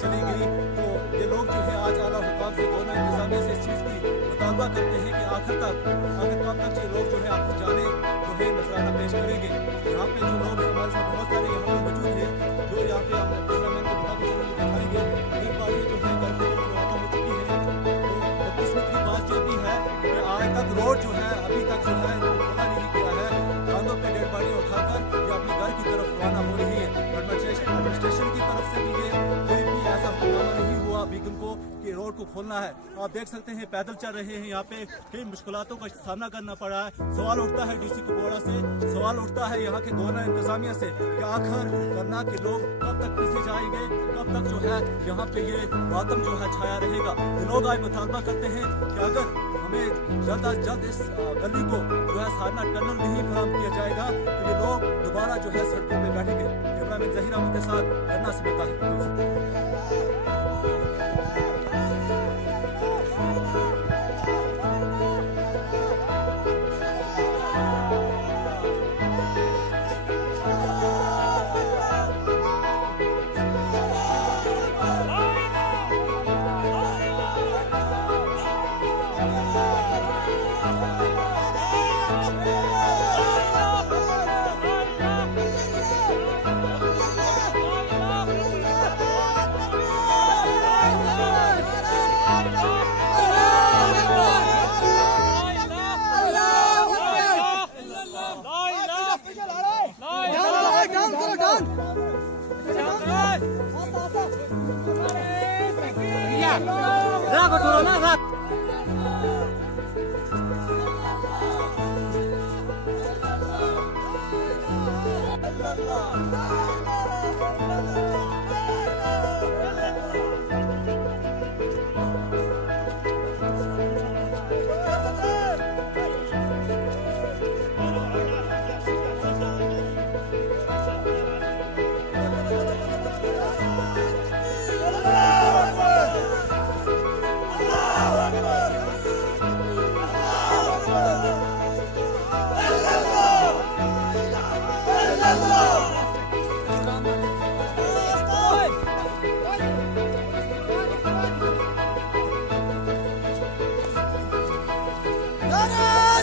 चली गई तो ये लोग जो है आज आला हुकाम से दोनों इंतजामिया से इस चीज़ की मुतालबा करते हैं कि आखिर कब तक ये लोग जो है अपनी जाने जो है नजराना पेश करेंगे। यहाँ पे जो लोग हमारे साथ बहुत सारे यहाँ पे मौजूद हैं जो यहाँ पे हम टूर्नामेंट के मुताबिक दिखाएंगे। एक बार ये जो है घर पे रवाना हो चुकी है। तो किस्मत की बात ये भी है कि आज तक रोड जो है अभी तक जो है खोला नहीं गया है। कांधों पे डेड बॉडी उठाकर ये अपने घर की तरफ रवाना हो रही है। एडमिनिस्ट्रेशन की तरफ से भी ये कोई भी ऐसा हुक्मनामा नहीं हुआ अभी उनको कि रोड को खोलना है। आप देख सकते हैं पैदल चल रहे हैं। यहाँ पे कई मुश्किलातों का सामना करना पड़ा है। सवाल उठता है डीसी कुपवाड़ा से, सवाल उठता है यहाँ के गवर्नर इंतजामिया से कि आखिर करना के लोग कब तक पीछे जाएंगे, कब तक जो है यहाँ पे ये मातम जो है छाया रहेगा। लोग आज मुतालबा करते हैं कि अगर हमें जल्द अज जल्द इस गली को जो है साधना टनल नहीं फराहम किया जाएगा तो ये लोग दोबारा जो है सड़कों पर बैठेंगे। कैमरामैन ज़हीर अहमद के साथ करना से मिलता है। Raga dulu na rat.